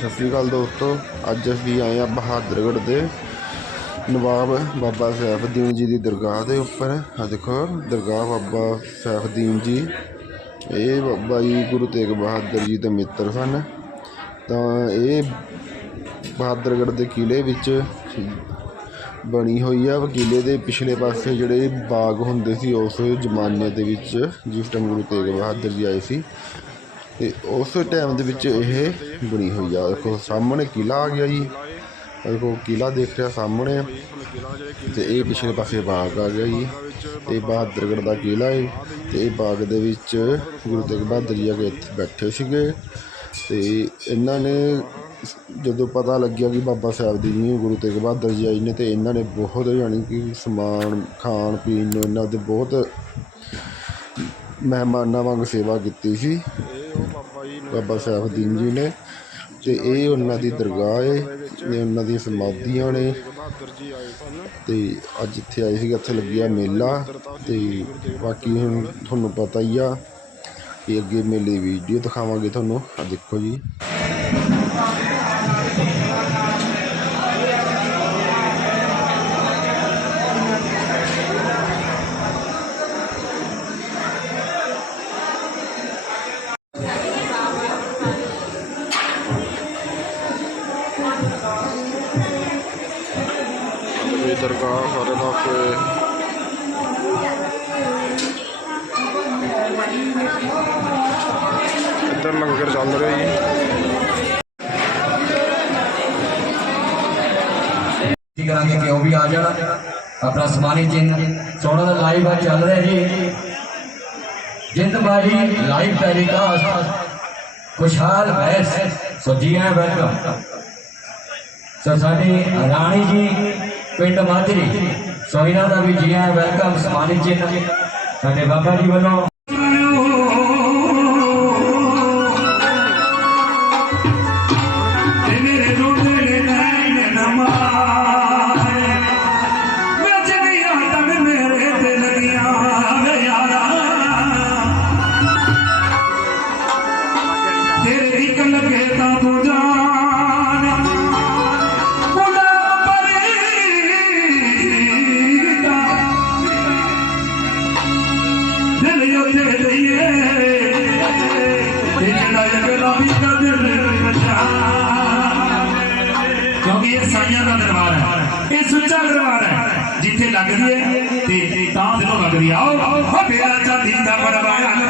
ਸਤਿ ਸ੍ਰੀ ਅਕਾਲ ਦੋਸਤੋ। ਅੱਜ ਅਸੀਂ ਆਏ ਆ ਬਹਾਦਰਗੜ੍ਹ ਦੇ ਨਵਾਬ ਬਾਬਾ ਸੈਫਦੀਨ ਜੀ ਦੀ ਦਰਗਾਹ ਦੇ ਉੱਪਰ। ਆ ਦੇਖੋ, ਦਰਗਾਹ ਬਾਬਾ ਸੈਫਦੀਨ ਜੀ। ਇਹ ਬਾਬਾ ਜੀ ਗੁਰੂ ਤੇਗ ਬਹਾਦਰ ਜੀ ਦੇ ਮਿੱਤਰ ਸਨ। ਤਾਂ ਇਹ ਬਹਾਦਰਗੜ੍ਹ ਦੇ ਕਿਲੇ ਵਿੱਚ ਬਣੀ ਹੋਈ ਆ। ਕਿਲੇ ਦੇ ਪਿਛਲੇ ਪਾਸੇ ਜਿਹੜੇ ਬਾਗ ਹੁੰਦੇ ਸੀ, ਉਸ ਜ਼ਮਾਨੇ ਦੇ ਵਿੱਚ ਜਿਸ ਟਾਈਮ ਗੁਰੂ ਤੇਗ ਬਹਾਦਰ ਜੀ ਆਏ ਸੀ। ਤੇ ਉਸ ਟਾਈਮ ਦੇ ਵਿੱਚ ਇਹ ਬਣੀ ਹੋਈ ਆ। ਦੇਖੋ, ਸਾਹਮਣੇ ਕਿਲਾ ਆ ਗਿਆ ਜੀ। ਦੇਖੋ ਕਿਲਾ ਦੇਖ ਰਿਹਾ ਸਾਹਮਣੇ। ਤੇ ਇਹ ਪਿਛਲੇ ਪਾਸੇ ਬਾਗ ਆ ਗਿਆ ਜੀ। ਤੇ ਬਹਾਦਰਗੜ੍ਹ ਦਾ ਕਿਲਾ ਹੈ ਤੇ ਇਹ ਬਾਗ ਦੇ ਵਿੱਚ ਗੁਰੂ ਤੇਗ ਬਹਾਦਰ ਜੀ ਆ ਕੇ ਇੱਥੇ ਬੈਠੇ ਸੀਗੇ। ਤੇ ਇਹਨਾਂ ਨੇ ਜਦੋਂ ਪਤਾ ਲੱਗਿਆ ਕਿ ਬਾਬਾ ਸਾਹਿਬ ਦੀ ਜੀ ਗੁਰੂ ਤੇਗ ਬਹਾਦਰ ਜੀ ਆਏ ਨੇ, ਤੇ ਇਹਨਾਂ ਨੇ ਬਹੁਤ ਯਾਨੀ ਕਿ ਸਮਾਨ, ਖਾਣ, ਪੀਣ ਨੂੰ ਇਹਨਾਂ ਦੇ ਬਹੁਤ ਮਹਿਮਾਨਾਂ ਵਾਂਗ ਸੇਵਾ ਕੀਤੀ ਸੀ। ਬਾਬਾ ਸੈਫਦੀਨ ਜੀ ਨੇ ਤੇ ਇਹ ਉਹਨਾਂ ਦੀ ਦਰਗਾਹ ਏ, ਇਹ ਉਹਨਾਂ ਦੀਆਂ ਸਮਾਧੀਆਂ ਨੇ। ਤੇ ਅੱਜ ਇੱਥੇ ਆਏ ਸੀਗੇ, ਇੱਥੇ ਲੱਗਿਆ ਮੇਲਾ ਤੇ ਬਾਕੀ ਹੁਣ ਤੁਹਾਨੂੰ ਪਤਾ ਹੀ ਆ ਕਿ ਅੱਗੇ ਮੇਲੇ ਦੀ ਵੀਡੀਓ ਦਿਖਾਵਾਂਗੇ ਤੁਹਾਨੂੰ। ਆ ਦੇਖੋ ਜੀ। ਇਹ ਦਰਗਾਹ ਸਾਰੇ ਪਾਸੇ ਇੱਧਰ ਲੰਗਰ ਚੱਲ ਰਿਹਾ ਕੀ ਕਰਾਂਗੇ ਕਿ ਉਹ ਵੀ ਆ ਜਾਣ। ਆਪਣਾ ਸਮਾਨੀ ਜਿੰਦ ਸੋਹਣਾ ਦਾ ਲਾਈਵ ਆ, ਚੱਲ ਰਿਹਾ ਜੀ। ਜਿੰਦਬਾਜੀ ਲਾਈਵ ਟੈਲੀਕਾਸਟ ਖੁਸ਼ਹਾਲ ਬੈਸ ਸੋ ਜੀ ਆਇਆਂ ਵੈਲਕਮ ਸੋ ਸਾਡੀ ਰਾਣੀ ਜੀ ਪਿੰਡ ਮਾਜਰੀ ਸੋ ਇਹਨਾਂ ਦਾ ਵੀ ਜੀ ਆਇਆਂ ਵੈਲਕਮ ਕਿਉਂਕਿ ਇਹ ਸਾਈਆਂ ਦਾ ਦਰਬਾਰ ਹੈ। ਇਹ ਸੁੱਚਾ ਦਰਬਾਰ ਹੈ। ਜਿੱਥੇ ਲੱਗਦੀ ਹੈ ਤੇ ਤਾਂ ਦਿਲੋਂ ਲੱਗਦੀ ਆਓ ਹੋ ਤੇਰਾ ਚਾਂਦੀ ਦਾ ਬੜਵਾਇਆ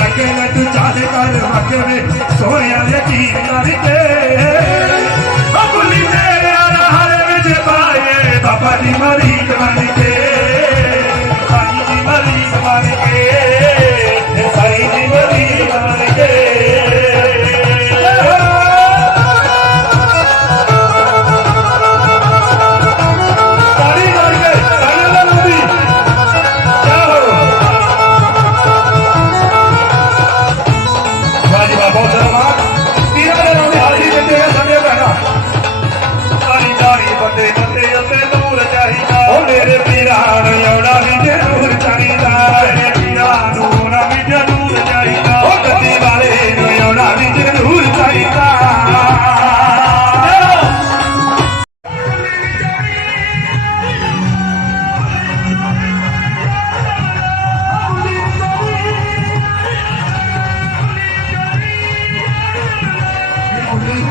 लॻे न तूं चाल कर वॻे में सोया यकीन कर दे बबुली तेरा हर विच पाए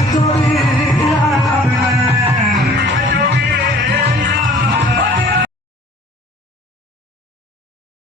Victoria.